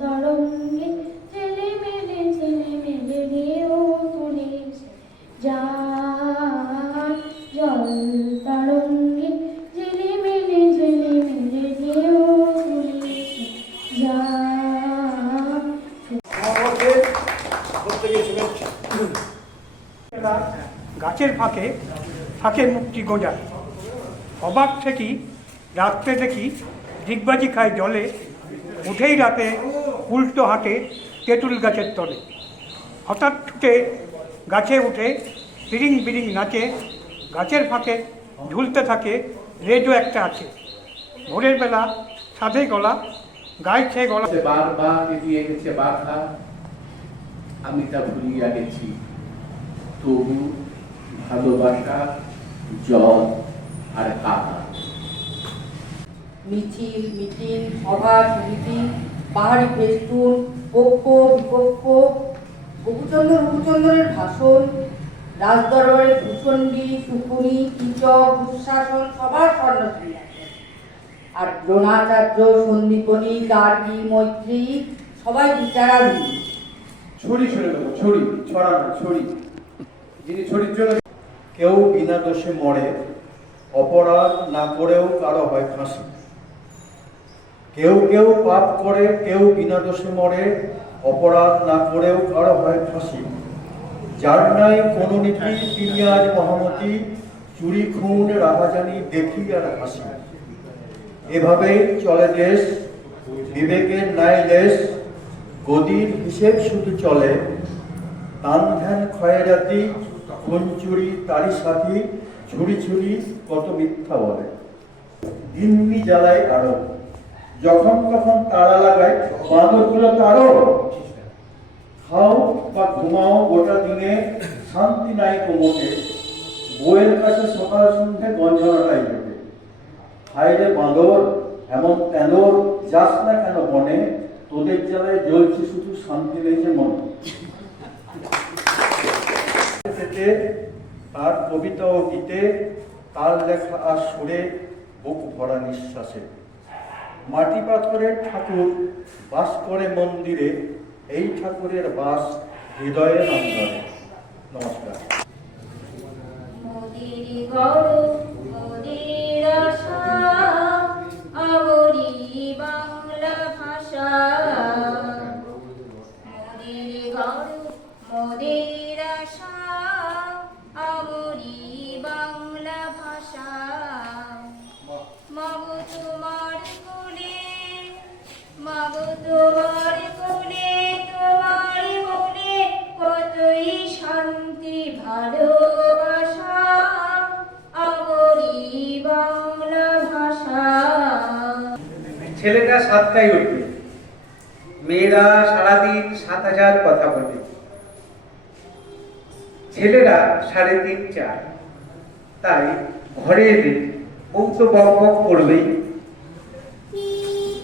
তরঙ্গে ছেলে মেলে ছেলে মেলে ঢেউ তুলেছে যায় জল তরঙ্গে ছেলে মেলে ছেলে মেলে ঢেউ তুলেছে এরা গাছের ফাঁকে ফাঁকে মুক্তি গোঁজায় অবাক থেকে রাত্রে দেখি ডিগবাজি খায় জলে, উঠেই রাতে উল্টো হাঁটে তেঁতুল গাছের তলে। হঠাৎ ছুটে গাছে উঠে বিরিং বিরিং নাচে, গাছের ফাঁকে ঝুলতে থাকে রেজও একটা আছে। ভোরের বেলা সাধে গলা গাইছে গলা। আমি তা ভুলিয়া গেছি। তবু ভালোবাসা জল আর কাকা মিছিল মিটিং সভা সমিতি পাহাড়ি ফেস্টুন পক্ষ বিপক্ষ গোপুচন্দ্র গোপুচন্দ্রের ভাষণ রাজদরবারে ভূষণ্ডী সুকুনি কীচক দুঃশাসন সবার স্বর্ণশ্রী আর দ্রোণাচার্য সন্দীপনী গার্গী মৈত্রী সবাই বিচারাধীন। ছড়ি ছড়ে দেবো ছড়ি ছড়ানো ছড়ি যিনি ছড়ির জন্য কেউ বিনা দোষে মরে, অপরাধ না করেও কারও হয় ফাঁসি। কেউ কেউ পাপ করে, কেউ বিনা দোষে মরে, অপরাধ না করেও কারও হয় ফাঁসি। যার নাই কোনো নীতি তিনি আজ মহামতি, চুরি, খুন, রাহাজানি দেখি আর হাসি। এভাবেই চলে দেশ, বিবেকের ন্যায় দেশ, গদির হিসেব শুধু চলে। দান ধ্যান ক্ষয়রাতি খুন চুরি তারই সাথী ছুরি ছুরি কত মিথ্যা বলে। দিননি জ্বালায় আরও। যখন তখন তারা লাগায় বাঁদরগুলো তারও খাও বা ঘুমাও গোটা দিনে, শান্তি নাই কোমরে বইয়ের কাছে সকাল সন্ধ্যে গঞ্জনাটাই ঘটে হাইরে বাঁদর, এমন তেঁদর, যাস না কেন বনে? তোদের জ্বালায় জ্বলছে শুধু শান্তি রয়েছে মনে। থেকে তার কবিতা ও গীতে তার লেখা আর সরে বুক ভরা নিঃশ্বাসে। মাটি পাথরের ঠাকুর বাস করে মন্দিরে, এই ঠাকুরের বাস হৃদয়ের অন্তরে। নমস্কার। ছেলেটা সাতটায় উঠবে। মেয়েরা সারাদিন সাত হাজার কথা বলে। ছেলেরা সাড়ে তিন, চার। তাই ঘরে এলে বউ তো বক বক করবেই।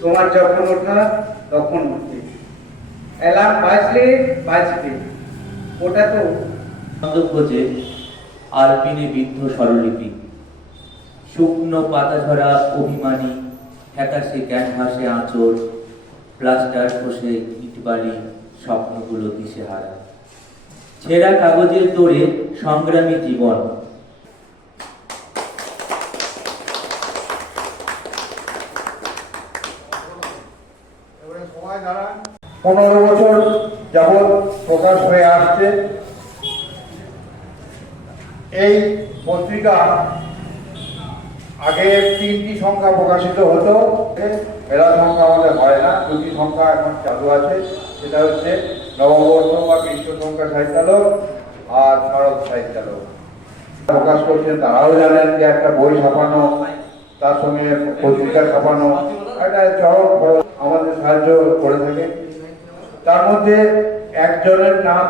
তোমার যখন ওঠা, তখন উঠবে। অ্যালার্ম বাজলে বাজবে। ওটা তো খোঁজে আলপিনে বিদ্ধ স্বরলিপি। শুকনো পাতা পাতাঝরা অভিমানী ফ্যাকাশে ক্যানভাসে আঁচড় প্লাস্টার খসে ইটবালি স্বপ্নগুলো দিশেহারা ছেঁড়া কাগজের তোড়ে সংগ্রামী জীবন। পনেরো বছর যাবৎ প্রকাশ হয়ে আসছে। এই পত্রিকা আগে তিনটি সংখ্যা প্রকাশিত হতো মেলা সংখ্যা আমাদের হয় না, দুটি সংখ্যা এখন চালু আছে, সেটা হচ্ছে নববর্ষ বা কৃষ্ণ সংখ্যা সাহিত্যালয় আর শারদ সাহিত্যালয় প্রকাশ করছেন তারাও জানেন যে একটা বই ছাপানো, তার সঙ্গে পত্রিকা ছাপানো, একটা চরম খরচ আমাদের সাহায্য করে থাকে। তার মধ্যে একজনের নাম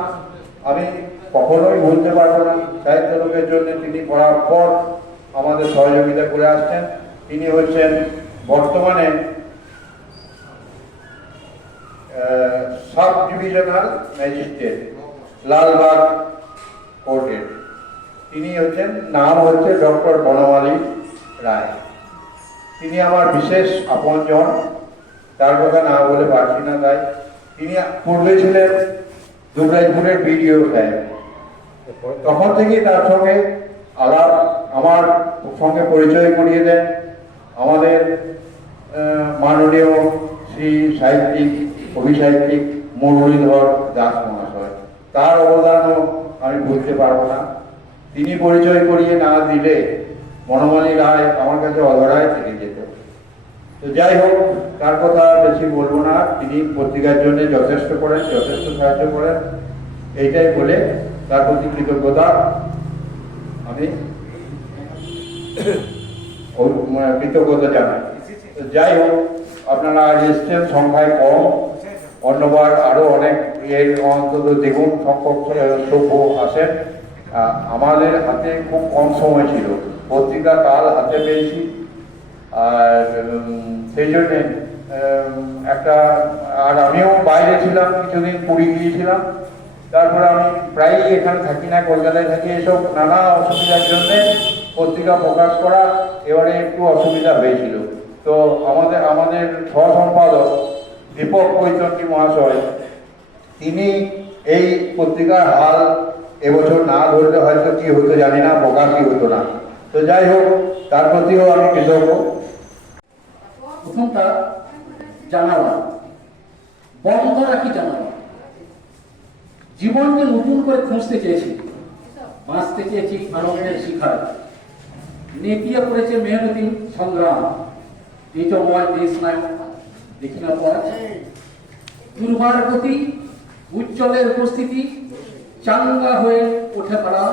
আমি কখনোই বলতে পারব না সাহিত্য লোকের জন্য তিনি পড়ার পর আমাদের সহযোগিতা করে আসছেন। তিনি হচ্ছেন বর্তমানে সাব ডিভিশনাল ম্যাজিস্ট্রেট, লালবাগ কোর্টের তিনি হচ্ছেন, নাম হচ্ছে ডক্টর বনমালী রায়। তিনি আমার বিশেষ আপনজন, তার কথা না বলে পারছি না তাই। তিনি পূর্বে ছিলেন দুবরাজপুরের বিডিও সাহেব। তখন থেকেই তার সঙ্গে আলাপ আমার সঙ্গে পরিচয় করিয়ে দেন। আমাদের মাননীয় শ্রী সাহিত্যিক কবি সাহিত্যিক মুরলীধর দাস মহাশয়। তার অবদানও আমি বুঝতে পারব না। তিনি পরিচয় করিয়ে না দিলে মনোমণি রায় আমার কাছে অধরায় থেকে যেত। তো যাই হোক, তার কথা বেশি বলব না। তিনি পত্রিকার জন্য যথেষ্ট করেন, যথেষ্ট সাহায্য করেন। এইটাই বলে তার প্রতি কৃতজ্ঞতা। আমি মানে কৃতজ্ঞতা জানাই। যাই হোক, আপনারা এসছেন সংখ্যায় কম। অন্যবার আরও অনেক এর অন্তত দ্বিগুণ সংখ্যক সভ্য আসেন। আমাদের হাতে খুব কম সময় ছিল। পত্রিকা কাল হাতে পেয়েছি। আর সেই জন্যে একটা, আর আমিও বাইরে ছিলাম, কিছুদিন পুরী গিয়েছিলাম। তারপরে আমি প্রায়ই এখানে থাকি না, কলকাতায় থাকি। এসব নানা অসুবিধার জন্য পত্রিকা প্রকাশ করা এবারে একটু অসুবিধা হয়েছিল। তো আমাদের আমাদের সহ সম্পাদক দীপক কৈতন্ডী মহাশয়, তিনি এই পত্রিকার হাল এবছর না ধরলে হয়তো কি হতো জানি না, প্রকাশই হতো না। তো যাই হোক, তার প্রতিও আমি কৃতজ্ঞ। প্রথমটা জানালা বন্ধ রাখি জানালা জীবনকে নতুন করে খুঁজতে চেয়েছি বাঁচতে চেয়েছি আনন্দের শিখায় নেপিয়ে পড়েছে মেহনতি সংগ্রাম। তেজময় দেশ নায়ক দেখি না পড়া। দুর্বার গতি, উজ্জ্বলের উপস্থিতি, চাঙ্গা হয়ে উঠে পড়া।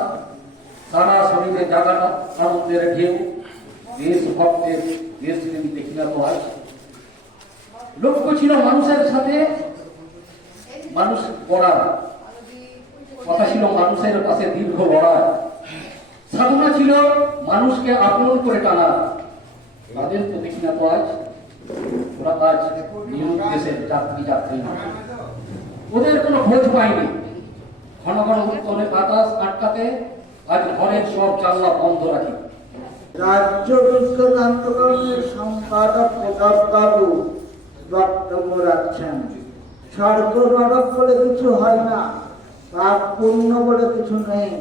সারা শরীরে জাগানো আনন্দের ঢেউ। দেশ ভক্তের দেশ দেখি না পড়া। লক্ষ্য ছিল মানুষের সাথে মানুষ গড়া। কথা ছিল মানুষের পাশে দীর্ঘ লড়াই। সাধনা ছিল মানুষকে আপন করে টানা। তাদের তো দেখি না তো আজ, ওরা আজ দেশের যাত্রী যাত্রী। ওদের কোনো খোঁজ পাইনি। ঘন ঘন উত্তরে বাতাস আটকাতে আজ ঘরের সব জানলা বন্ধ রাখি। রাজ্য বিজ্ঞান আন্দোলনের সম্পাদক প্রতাপ বাবু বক্তব্য রাখছেন। স্বর্গ বলে কিছু হয় না। পাপ পুণ্য বলে কিছু নেই।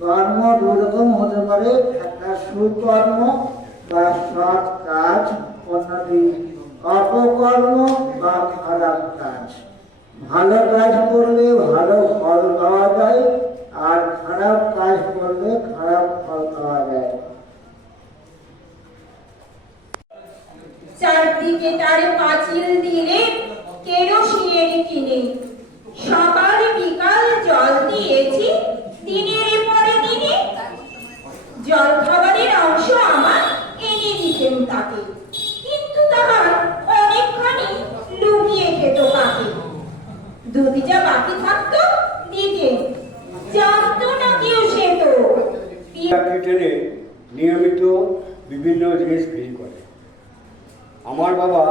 কর্ম দুরকম হতে পারে একটা সুকর্ম বা সৎ কাজ অপকর্ম বা খারাপ কাজ। ভালো কাজ করলে ভালো ফল পাওয়া যায়, আর খারাপ কাজ করলে খারাপ ফল পাওয়া যায়। চারদিকে তার পাঁচিল দিলে কেরোসিনের কিনে। সকাল যা বাকি থাকতো দিতেন জানতো না কেউ সে তো। চাকরি ট্রেনে নিয়মিত বিভিন্ন জিনিস বিক্রি করে। আমার বাবা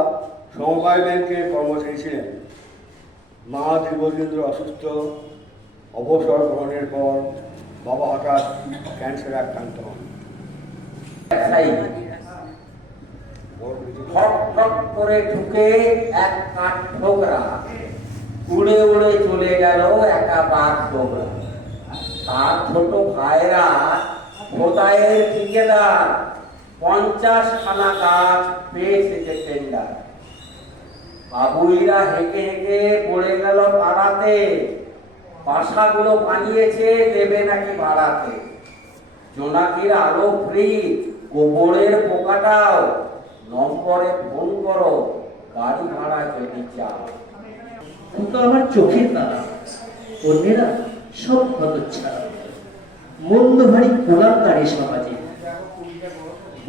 সমবায় ব্যাংকের কর্মচারী ছিলেন। মা দীর্ঘদিন অসুস্থ অবসর গ্রহণের পর বাবা হঠাৎ ক্যান্সারে আক্রান্ত হন। ঠক ঠক করে ঢুকে এক কাঠ ঠোকরা। উড়ে উড়ে চলে গেল একা বাঘ ঠোকরা তার ছোট ভাইরা খোদাইয়ের ঠিকাদার, পঞ্চাশ খানা গাছ পেয়েছে যে টেন্ডার। বাবুইরা হেঁকে হেঁকে পড়ে গেল পাড়াতে। বাসাগুলো বানিয়েছে, দেবে নাকি ভাড়াতে। জোনাকির আলো ফ্রি গোবরের পোকাটাও। নম্বরে ফোন করো, গাড়ি ভাড়া যদি চাও। কিন্তু আমার চোখের তারা অন্যেরা সব হতচ্ছাড়া। মন্দ ভারী কোলাম তারে সমাজে।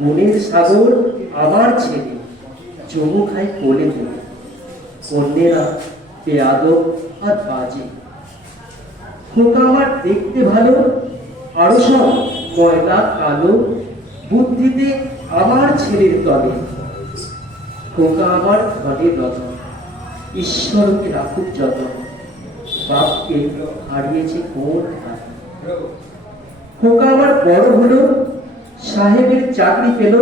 বনের সাগর আমার ছেলে চমু খাই কোলে কোলে। অন্যেরা বেয়াদব আর বাজে। খোকা আমার দেখতে ভালো, আরও সব ময়লা কালো, বুদ্ধিতে আমার ছেলের তলে। খোকা আমার ঘরে রতন ঈশ্বরকে রাখুক যত বাপকে হারিয়েছে কোন খোকা আবার বড় হলো, সাহেবের চাকরি পেল,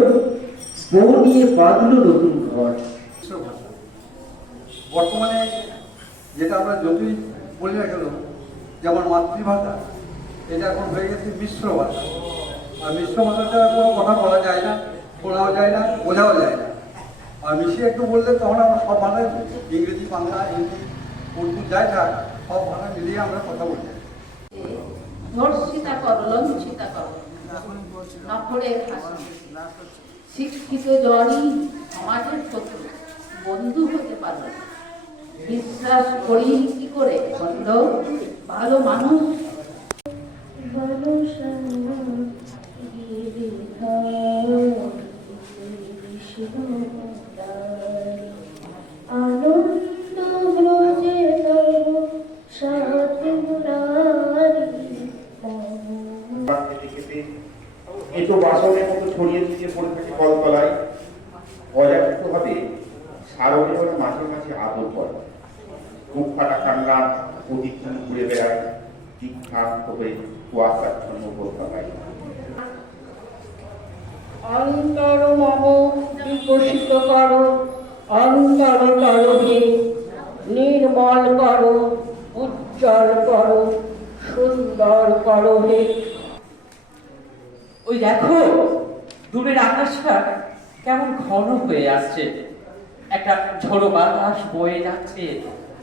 বউ নিয়ে বাঁধলো নতুন ঘর। বর্তমানে যেটা আমরা যতই বলি না কেন যেমন মাতৃভাষা, এটা এখন হয়ে গেছে মিশ্র ভাষা। আর মিশ্র ভাষাটা কোনো কথা বলা যায় না, শোনাও যায় না, বোঝাও যায় না। আর মিশিয়ে একটু বললে তখন আমরা সব ভাষায় ইংরেজি বাংলা হিন্দি উর্দু যাই থাক সব ভাষা মিলিয়ে আমরা কথা বলি ধর্ষিতা শিক্ষিত জনই সমাজের শত্রু বন্ধু হতে পারে না। বিশ্বাস করি কি করে বন্ধ? ভালো মানুষ। আনন্দ ছড়িয়ে ছিটিয়ে পড়ে থাকে কলতলায়। অযাচিত ভাবে সারণে ওরা মাঝে মাঝে আদর করে? মুখ ফাটা কান্না প্রতিদিন ঘুরে বেড়ায় হয়ে কুয়াশাচ্ছন্ন কলকাতায় অন্তর বিকশিত করো, অন্তর তরবে নির্মল করো, উজ্জ্বল করো, সুন্দর করো হে। ওই দেখো দূরের আকাশটা কেমন ঘন হয়ে আসছে। একটা ঝোড়ো বাতাস বয়ে যাচ্ছে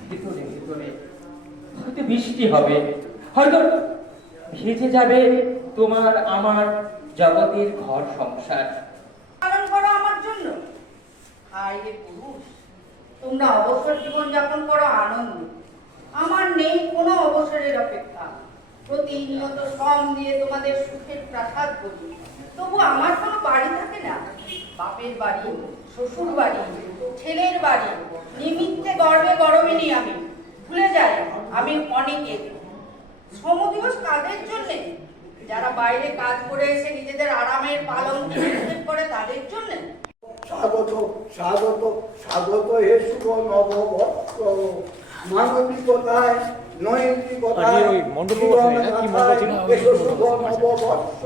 ভিতরে ভিতরে। হয়তো বৃষ্টি হবে, হয়তো ভেজে যাবে তোমার আমার জগতের ঘর সংসার। পালন করো আমার জন্য। হাই রে পুরুষ, তোমরা অবসর জীবন যাপন করো আনন্দ। আমার নেই কোনো অবসরের অপেক্ষা। প্রতিনিয়ত শ্রম দিয়ে তোমাদের সুখের প্রাসাদ করি তবু আমার কোনো বাড়ি থাকে না। বাপের বাড়ি শ্বশুর বাড়ি ছেলের বাড়ি নিমিত্তে গর্বে গরমিনি আমি। ভুলে যাই আমি অনেকের শ্রম দিবস কাদের জন্যে? যারা বাইরে কাজ করে এসে নিজেদের আরামের পালন করে তাদের জন্য? স্বাগত স্বাগত স্বাগত হে শুভ নববর্ষ। মানবিকতায় নৈতিকতায় শুভ নববর্ষ।